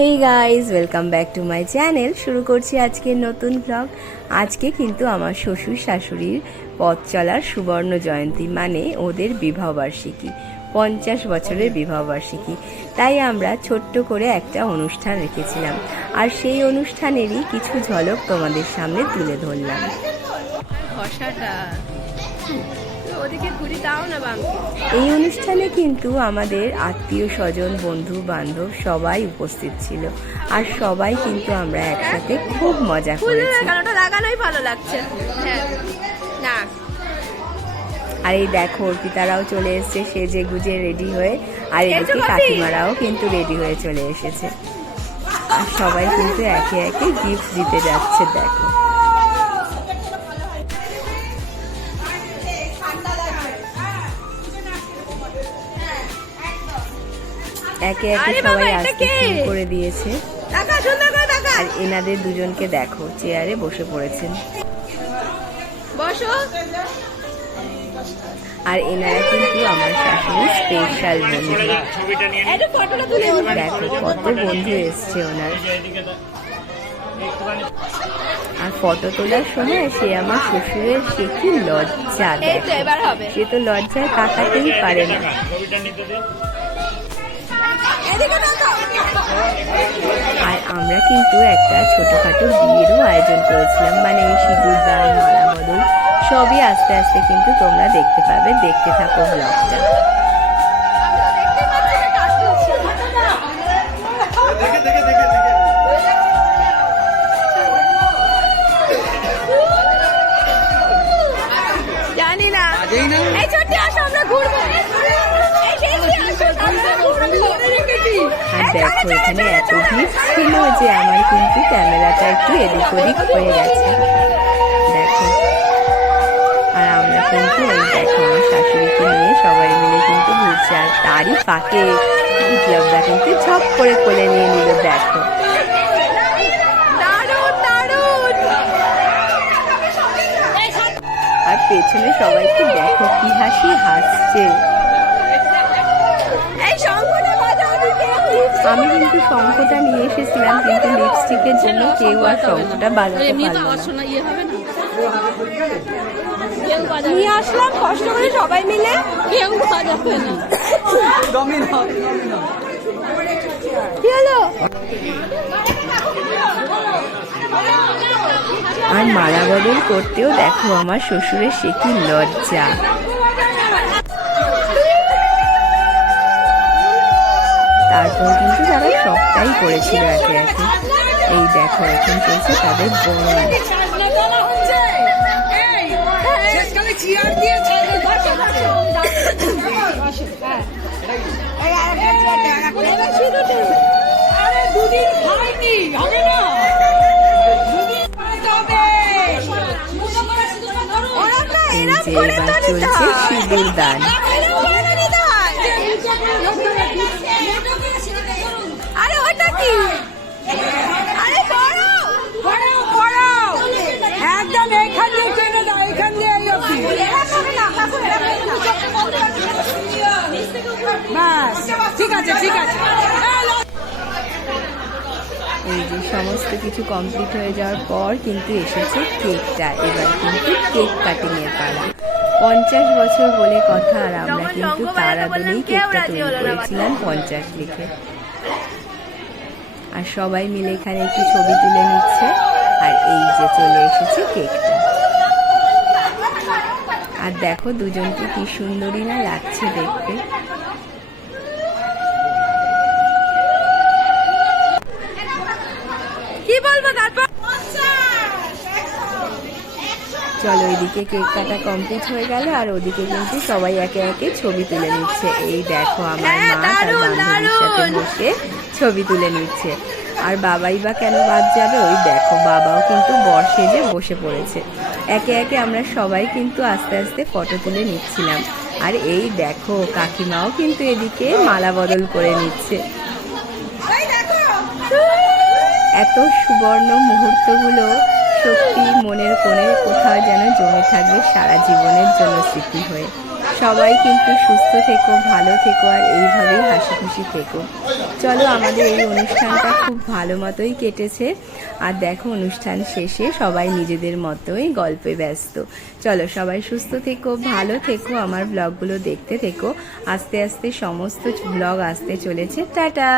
Hey guys, welcome back to my channel. শুরু করছি আজকের নতুন ব্লগ। আজকে কিন্তু আমার শ্বশুর শাশুড়ির পথ চলার সুবর্ণ জয়ন্তী, মানে ওদের বিবাহবার্ষিকী, 50 বছরের বিবাহবার্ষিকী। তাই আমরা ছোট্ট করে একটা অনুষ্ঠান রেখেছিলাম, আর সেই অনুষ্ঠানেরই কিছু ঝলক তোমাদের সামনে তুলে ধরলাম। এই অনুষ্ঠানে কিন্তু আমাদের আত্মীয় স্বজন, বন্ধু বান্ধব সবাই উপস্থিত ছিল, আর সবাই কিন্তু আমরা একসাথে খুব মজা করেছি। আর এই দেখো, অর্পিতারাও চলে এসেছে সেজে গুজে রেডি হয়ে, আর এদিকে কাকিমারাও কিন্তু রেডি হয়ে চলে এসেছে, আর সবাই কিন্তু একে একে গিফট দিতে যাচ্ছে। দেখো একে একে সবাই আসতে শুরু করে দিয়েছে। আর এনাদের দুজনকে দেখো, চেয়ারে বসে পড়েছেন। আর এনারা কিন্তু আমার শাশুড়ির স্পেশাল বন্ধু। দেখো কত বন্ধু এসছে ওনার। আর ফটো তোলার সময় সে আমার শ্বশুরের সে কি লজ্জা, সে তো লজ্জায় তাকাতেই পারে না। আর আমরা কিন্তু একটা ছোটখাটো বিয়েরও আয়োজন করেছিলাম, মানে সিঁদুর দান, মালা বদল সবই আস্তে আস্তে কিন্তু তোমরা দেখতে পাবে। দেখতে থাকো ব্লগটা। জানি না এই ছোট্ট আসো, আমরা ঘুরবো। আর দেখো এখানে এত ভিড় ছিল যে আমার কিন্তু ক্যামেরাটা একটু এদিক ওদিক হয়ে গেছে। দেখো, আর আমরা কিন্তু ওই দেখো আমার শাশুড়িকে নিয়ে সবাই মিলে কিন্তু ঘুরছে, আর তারই ফাঁকে বিপ্লবদা কিন্তু ঝপ করে কোলে নিয়ে নিল। দেখো আর পেছনে সবাইকে দেখো কি হাসি হাসছে। আমি কিন্তু শঙ্খটা নিয়ে এসেছিলাম, কিন্তু লিপস্টিকের জন্য কেউ আর শঙ্খটা বাজাতে পারলো না। নিয়ে আসলাম কষ্ট করে সবাই মিলে, কেউ বাজাবে না। কি হলো? আর মালা বদল করতেও দেখো আমার শ্বশুরের সে কি লজ্জা। তারপর কিন্তু তারা সবটাই করেছিল একে একে। এই দেখো এখন চলছে তাদের বরণ। এই যে এবার চলছে সিঁদুর দান। এই যে সমস্ত কিছু কমপ্লিট হয়ে যাওয়ার পর কিন্তু এসেছে কেকটা। এবার কিন্তু কেক কাটিং এর পালা। 50 বছর বলে কথা, আর আমরা কিন্তু তার আদলেই কেকটা তৈরি করেছিলাম 50 লিখে। আর সবাই মিলে এখানে একটু ছবি তুলে নিচ্ছে, আর এই যে চলে এসেছে কেকটা। আর দেখো দুজনকে কি সুন্দরী না লাগছে দেখতে। কি বলবো তারপর? চলো, এদিকে কেক কাটা কমপ্লিট হয়ে গেল, আর ওদিকে কিন্তু সবাই একে একে ছবি তুলে নিচ্ছে। এই দেখো আমার মা তার বান্ধবীর সাথে বসে ছবি তুলে নিচ্ছে। আর বাবাই বা কেন বাদ যাবে, ওই দেখো বাবাও কিন্তু বর সেজে বসে পড়েছে। একে একে আমরা সবাই কিন্তু আস্তে আস্তে ফটো তুলে নিচ্ছিলাম। আর এই দেখো কাকিমাও কিন্তু এদিকে মালা বদল করে নিচ্ছে। এত সুবর্ণ মুহূর্তগুলো সত্যি মনের কোণে কোথাও যেন জমে থাকবে সারা জীবনের জন্য স্মৃতি হয়ে। সবাই কিন্তু সুস্থ থেকো, ভালো থেকো, আর এইভাবেই হাসি খুশি থেকো। চলো, আমাদের এই অনুষ্ঠানটা খুব ভালো মতোই কেটেছে। আর দেখো, অনুষ্ঠান শেষে সবাই নিজেদের মতোই গল্পে ব্যস্ত। চলো, সবাই সুস্থ থেকো, ভালো থেকো, আমার ব্লগগুলো দেখতে থেকো। আস্তে আস্তে সমস্ত ব্লগ আসতে চলেছে। টাটা।